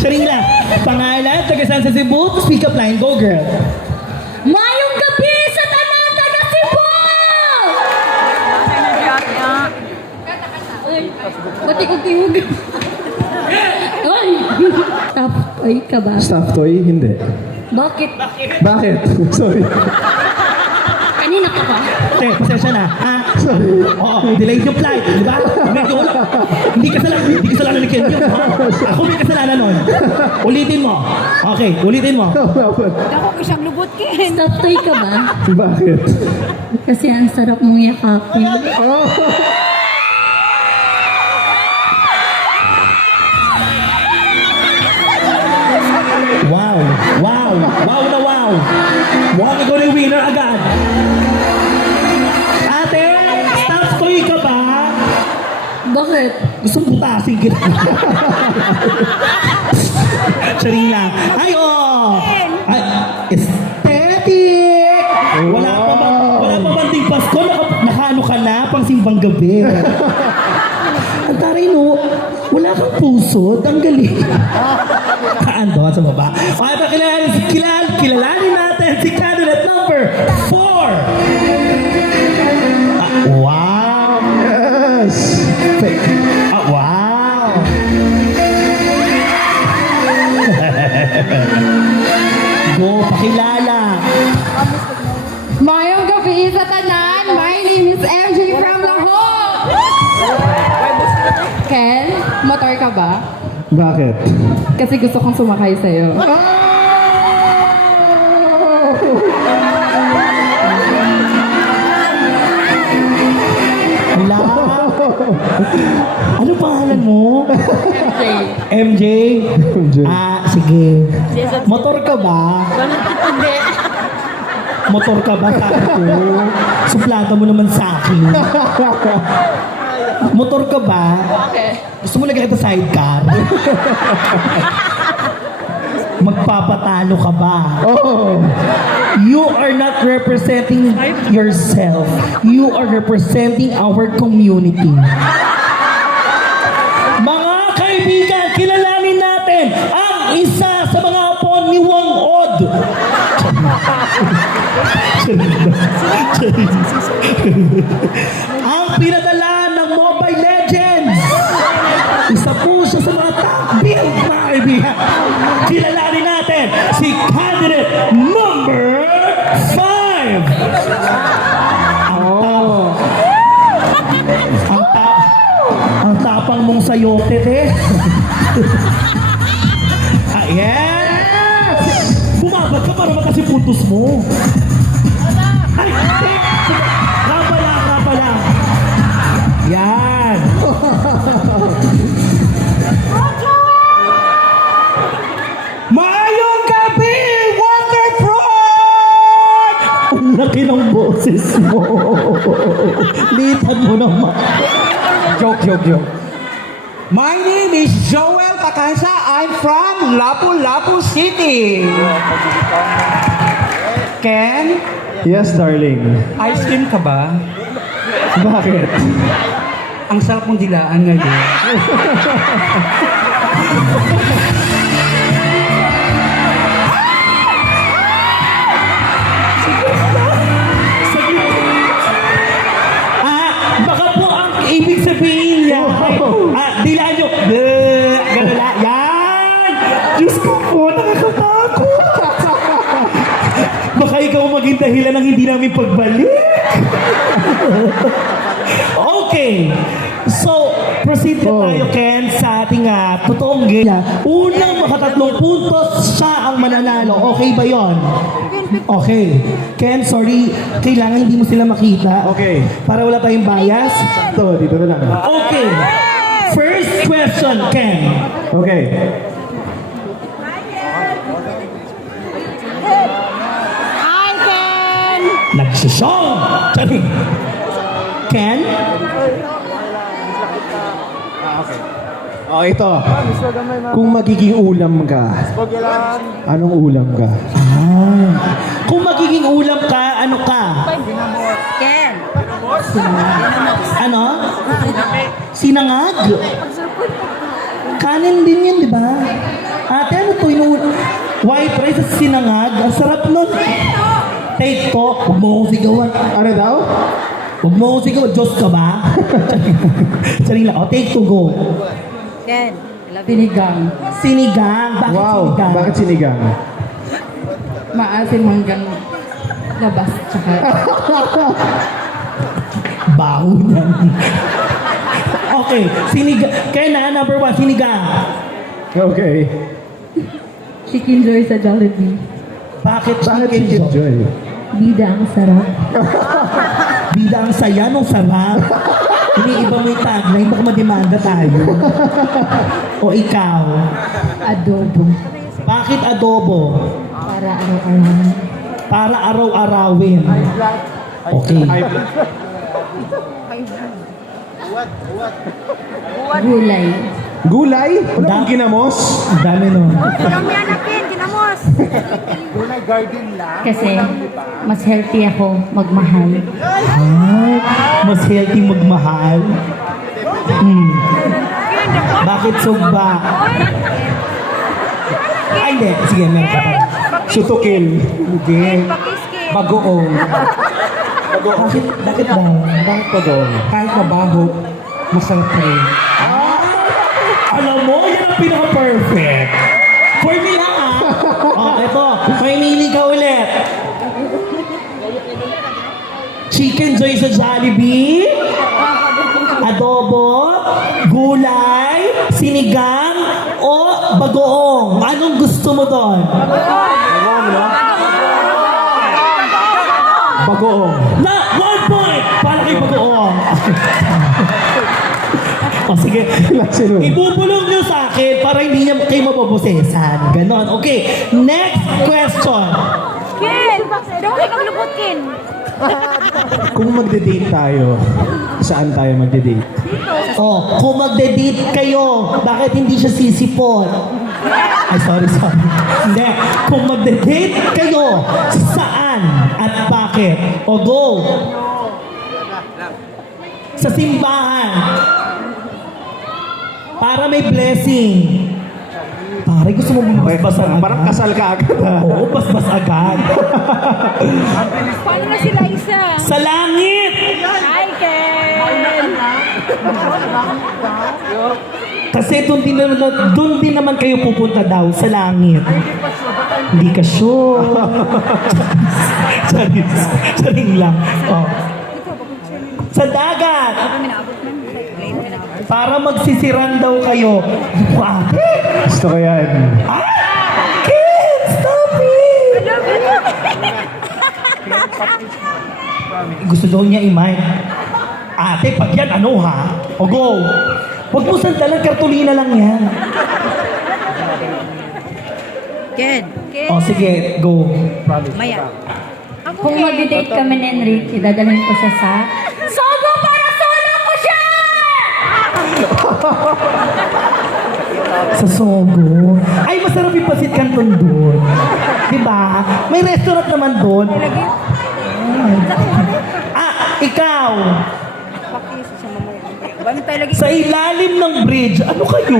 Charing lang. Pangalan, taga saan sa Cebu? Speak up line. Go, girl. Mayong gabi sa tanan taga Cebu! Uy, ba't ikong tiwag? Ay! Tapoy ka ba? Stuffed toy? Hindi. Bakit? Bakit? Sorry. Kanina ka ba? Te, pasensya na. Ha? Sorry. Oo, delayed yung flight. Di ba? Medyo hindi kasalanan ni Kenyo. Ako may kasalanan nun. Ulitin mo. Okay, ulitin mo. Ako ko siyang lubot kin. Stop toy ka ba? Bakit? Kasi ang sarap mong yakapin. Oh! Wow! Wow! Wow na wow! Wow, ikaw na yung winner agad! Ate, stop toy ka ba? Bakit? Gusto mong butasin kita. Charing lang. Ay, oh! Ay, aesthetic! Wala pa bang ding Pasko? Nakaano ka na? Pang simbang gabi. Ang taray no, wala kang puso. Ang galing. Kaando sa baba. Okay, kilalanin natin si candidate number 4. Wow! Yes! Wow! Go, pakilala. Mayong gabi sa tanan. My name is MJ from Lahore. Ken, motor ka ba? Bakit? Kasi gusto kong sumakay sa'yo. Wala. Ano pangalan mo? MJ? MJ. Sige. Motor ka ba? Motor ka ba? Sabi ko. Suplada mo naman sa akin. Motor ka ba? Gusto mo lagyan kita sidecar? Magpapatalo ka ba? Oh! You are not representing yourself. You are representing our community. Mga kaibigan, kilalanin natin ang isa sa mga apo ni Wang Od. Ang pinadala ng Mobile Legends. Isa po siya sa mga top build, mga kaibigan. Kilalanin natin si candidate number 5. Oh! Ang tapang mong sayote, eh. Yes! Bumabag ka para makasi putos mo. Ay, rapa lang. Yan. Maayong gabi, Waterfront! Ang laki ng boses mo. Litan mo naman. Joke. My name is Joel Takansa. I'm from Lapu-Lapu City. Ken, Yes, darling. ice cream ka ba? Bakit? Ang sarap mong dilaan ngayon. Baka po ang ibig sabihin niya. Dilaan nyo. Gano'n lang. Yan! Diyos ko po, nakakatakot. Baka ikaw maging dahilan ng hindi namin pagbalik. Okay. So, proceed na tayo, Ken, sa ating totoong game. Unang makatatlong puntos, siya ang mananalo. Okay ba yon? Okay. Ken, sorry. Kailangan hindi mo sila makita. Okay. Para wala tayong bias. Ito, dito na lang. Okay. First question, Ken. Okay. Hi, Ken! Nagsisong! Sorry. Ken? Oh, ito. Kung magiging ulam ka, anong ulam ka? Kung magiging ulam ka, ano ka? Ken! Ano? Sinangag? Kanin din yan, di ba? Ate, ano to? White rice at sinangag. Ang sarap nun. Take to. Huwag mo akong sigawan. Ano daw? Huwag mo akong sigawan. Diyos ka ba? Saring lang. O, take to, go. Ken, sinigang. Sinigang. Bakit Wow, sinigang? bakit sinigang? Maasim hanggang labas. Tsaka Baho na. Okay, sinigang. Kaya na, number 1, sinigang. Okay. chicken joy sa Jollibee. Bakit Bakit chicken chicken joy? joy? Bida ang sarap. Bida ang saya nung sarap. Iniiba mo yung tagline, baka mademanda tayo. O ikaw? Adobo. Bakit adobo? Para araw-araw. Para araw-arawin. Okay. Gulay. Gulay? Wala bang ginamos? Ang dami nun. Kasi mas healthy ako magmahal. Ay, mas healthy magmahal. Bakit sugba? Ay, hindi. Sige, meron ka pa. Sutukin. Hindi. Bagoong. Bakit ba? Bakit pa doon? Kahit mabaho, masarap pa rin. Alam mo, yan ang pinaka-perfect. For me lang, ha? Oh, eto. May nili ka ulit. Chicken joy sa Jollibee. Adobo. Gulay. Sinigang. O bagoong. Anong gusto mo doon? Bagoong. Na, 1 point! Para kay bagoong. O sige. Klase nun. Ibubulong niyo sa akin para hindi niya kayo mababosesan. Ganon. Okay. Next question. Ken! Daw kang lubot, Ken. Kung magde-date tayo, saan tayo magde-date? Oh, kung magde-date kayo, bakit hindi siya sisipot? Ay, sorry. Hindi. Kung magde-date kayo, saan at bakit? O go. Sa simbahan. Para may blessing. Pare, gusto mo basbas agad? Parang kasal ka agad. Oo, basbas agad. Paano na si Liza? Sa langit! Hi, Ken! Kasi doon din naman kayo pupunta daw sa langit. Hindi ka sure. Saring lang. Oh. Sa dagat. Para magsisiran daw kayo. Ate! Gusto ko yan. Ah! Kids! Stop it! Gusto daw niya i-mic. Ate, pag yan, ano ha? O go! Huwag mo sandalan, kartulina lang yan. Ken, O sige, go. maya. Kung mag-date kami ni Enrique, dadalhin ko siya sa Sogo para solo ko siya! Sa Sogo. Ay, masarap yung pasit canton doon. Diba? May restaurant naman doon. Ikaw. Sa ilalim ng bridge, ano kayo?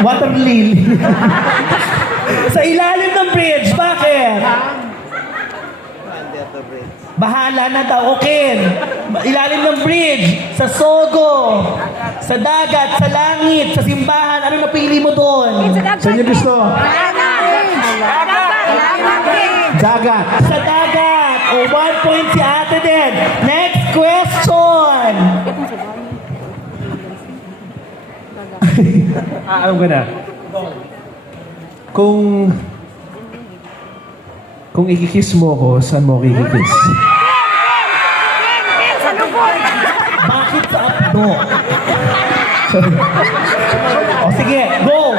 Water lily. Sa ilalim ng bridge, bakit? Bahala na daw, okay. Ilalim ng bridge, sa Sogo, sa dagat, sa langit, sa simbahan, ano napili mo doon? Saan niyo gusto? Dagat. Sa dagat. O, 1 point si ate din. Next question. Alam ko na. Kung ikikiss mo ko, saan mo ako ikikiss? Bakit sa abdo? O sige, go.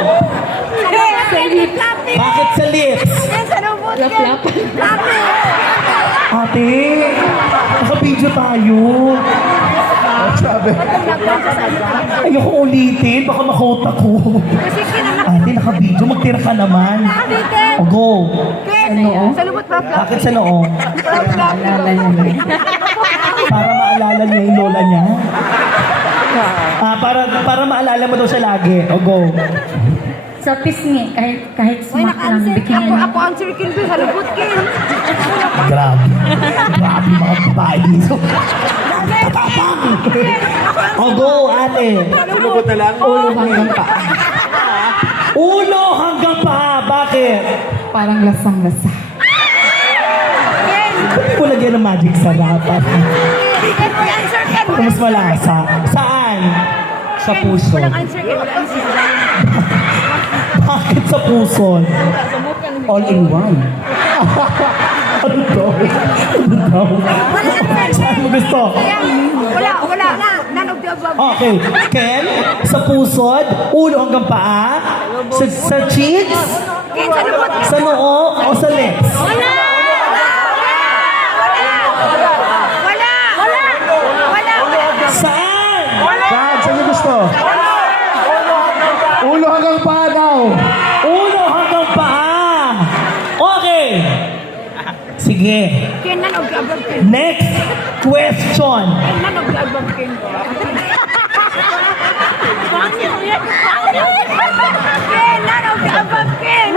Bakit sa lips? Lap-lap. Ate, naka-video tayo. Sabi. Ayoko ulitin, baka makota ko. Ate, naka-video, magtira ka naman. O go. Sa lubot, Bakit sa noo? Naalala niya na. Para maalala niya yung lola niya. Para maalala mo daw siya lagi. O, go. Sa pisngi, kahit smack lang, bikini lang. ang circle B, halubot kin. Grabe. Grabe mga babae dito. Tatapang. O, go, ate. Lubot na lang. Ulo hanggang pa. Ulo hanggang pa. Bakit? Parang lasang-lasa. Hindi ko lagyan ng magic sarap. Mas malasa. Saan? Sa puso. Bakit sa puso? All in one. Ano to? Ano daw? Saan mo gusto? Wala. None of the above. Okay. Ken, sa pusod, ulo hanggang paa, sa cheeks, sa noo, o sa lips? Saan? Saan? Saan niyo gusto? Ulo hanggang paa daw. Ulo hanggang paa. Okay. Sige. None of the above kin. Next question. None of the above kin. None of the above kin.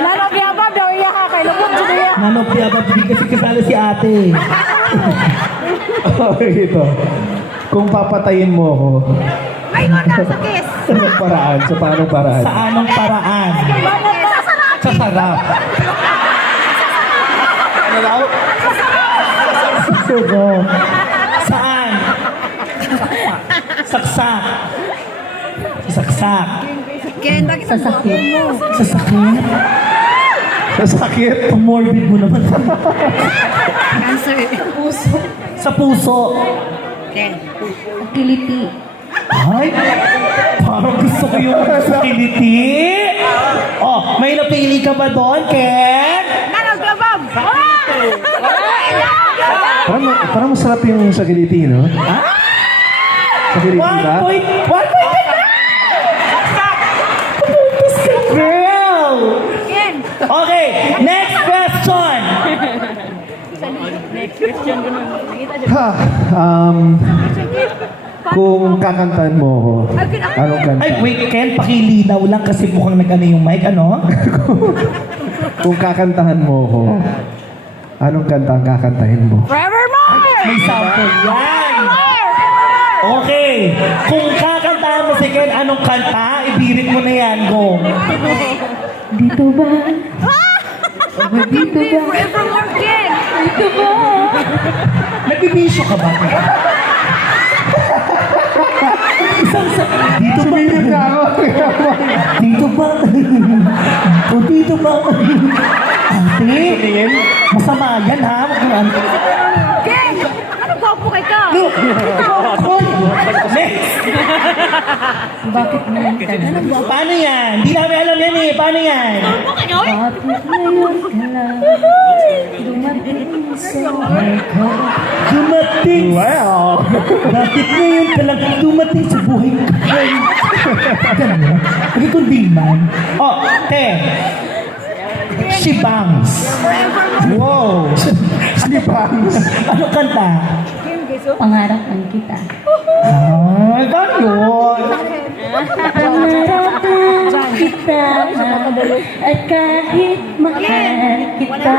None of the above daw iya ka kay lubot jud iya. Nanong piyabab, hindi kasi kasali si ate. Okay, ito. Kung papatayin mo ako, May una sa kiss. anong paraan? Sa paanong paraan? Sa anong paraan? Sa sarap. Ano daw? Sugo. Saan? Saksak. Saksak. Sa sakit. Sa sakit? Sa sakit? Ang morbid mo naman. Cancer. Sa puso. Kiliti. Ay, parang gusto ko yung kiliti. Oh, may napili ka ba doon, Ken? None of the above. Parang masarap yung sa kiliti, no? Sa kiliti 1 ba? point. 1 point ka na! Pumuntos ka, girl! Ken. Okay, next question. Ha, kung kakantahan mo ako, anong kanta? Ay, wait, Ken, pakilinaw lang kasi mukhang nag-ano yung mic, ano? Kung kakantahan mo ako, anong kanta ang kakantahin mo? Forevermore. May sample yan. Okay, kung kakantahan mo si Ken, anong kanta? Ibirit mo na yan, go. Dito ba? Dito ba? Forevermore, Ken. Dito ba? Nagbibisyo ka ba? Dito ba? Sumilit na ako. Dito ba? O dito ba? Ate, masama yan ha? Huwag mo ano. Ken. Ano gwapo kay ka? Next! Bakit ngayon ka lang? Paano yan? Hindi namin alam yan eh. Paano yan? Bakit ngayon ka lang? Dumating sa buhay ko. Dumating! Wow! Bakit ngayon ka lang dumating sa buhay ko? Ganun. Hindi kong man. Oh, te. She bangs. Wow! Slipangs! Ano kanta? Pangarapan kita. Ay, bakit? Pangarapan kita. At kahit mahal kita.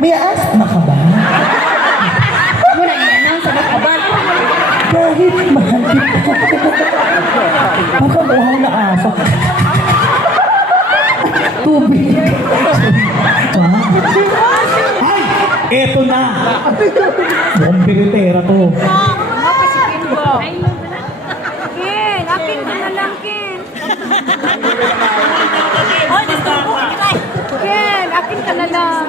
May asthma ka ba? Wala yan ang sabat kaban. Kahit mahal kita. Baka buhaw na aso. Tubig. Ay! Eto na! Mukhang biritera to. Ken, akin ka na lang, Ken. Ken, akin ka na lang.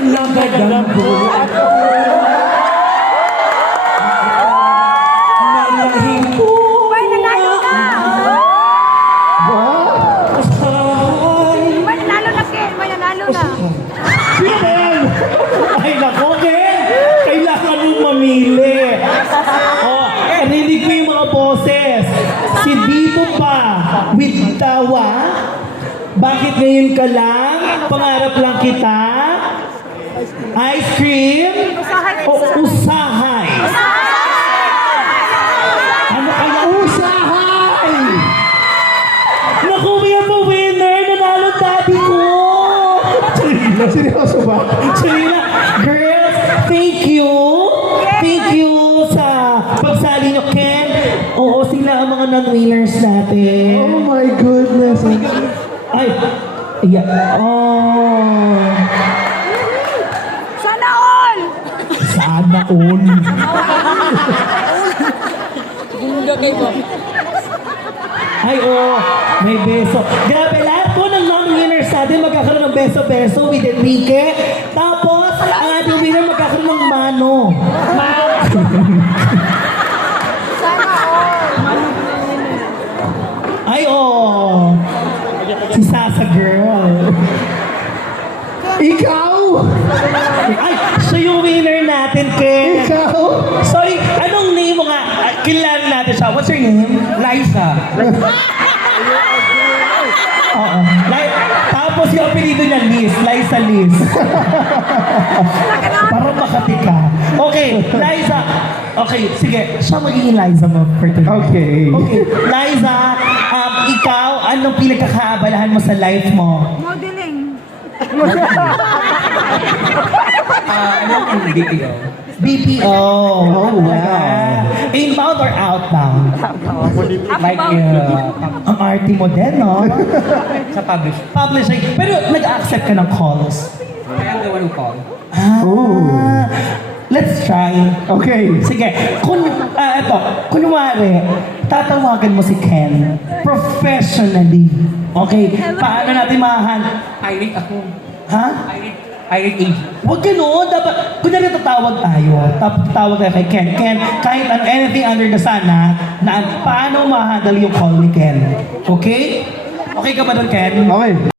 Lagadang buhat ko. Nalahing ko. May nanalo na. May nanalo na, Ken. May nanalo na. Ay, nako, Ken! Kailangan mong mamili. Oh, narinig ko yung mga boses. Si Dito pa, with tawa. Bakit ngayon ka lang? Pangarap lang kita? Ice cream? O usahay? Ano kaya? Usahay! Naku, may po winner! Nanalo daddy ko! Seryoso ba? Selena, girls, thank you. Thank you sa pagsali nyo, Ken. Oo, sila ang mga non-winners natin. Oh my goodness. Ay, yeah. Oh. Sana all! Sana all. Ay, oh, may beso. Grabe, lahat po ng non-winners natin magkakaroon ng beso-beso with Enrique. Tapos, ang ating winner magkakaroon ng mano. Ay, oh. Si Sasa girl. Ikaw! Ay, siya yung winner natin, Ken. Ikaw! Sorry, anong name mo nga? Kilala natin siya. What's your name? Liza. Oo. Tapos yung apelido niya, Liz. Liza Liz. Parang Makati ka. Okay, Liza. Okay, sige. Siya magiging Liza mo for today. Okay. Okay, Liza, ikaw, anong pinagkakaabalahan mo sa life mo? Modeling. Ano yung BPO? BPO. Oh, wow. Inbound or outbound? Like, Ang arty mo din, no? sa publish. Publishing. Pero nag-accept ka ng calls. I am the one who called. Ah, let's try. Okay. Sige, kunwari, tatawagan mo si Ken professionally. Okay, paano natin mahan? Irate ako. Ha? Irate age. Huwag gano'n. Dapat, kunyari tatawag tayo. Tatawag tayo kay Ken. Ken, kahit anything under the sun, ha? Na paano ma-handle yung call ni Ken? Okay? Okay ka ba doon, Ken? Okay.